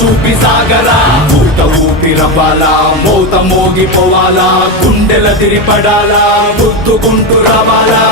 చూపి సాగరా పూట ఊపిరవ్వాలా మోత మోగిపోవాలా గుండెల తిరిపడాలా గుద్దుకుంటూ రావాలా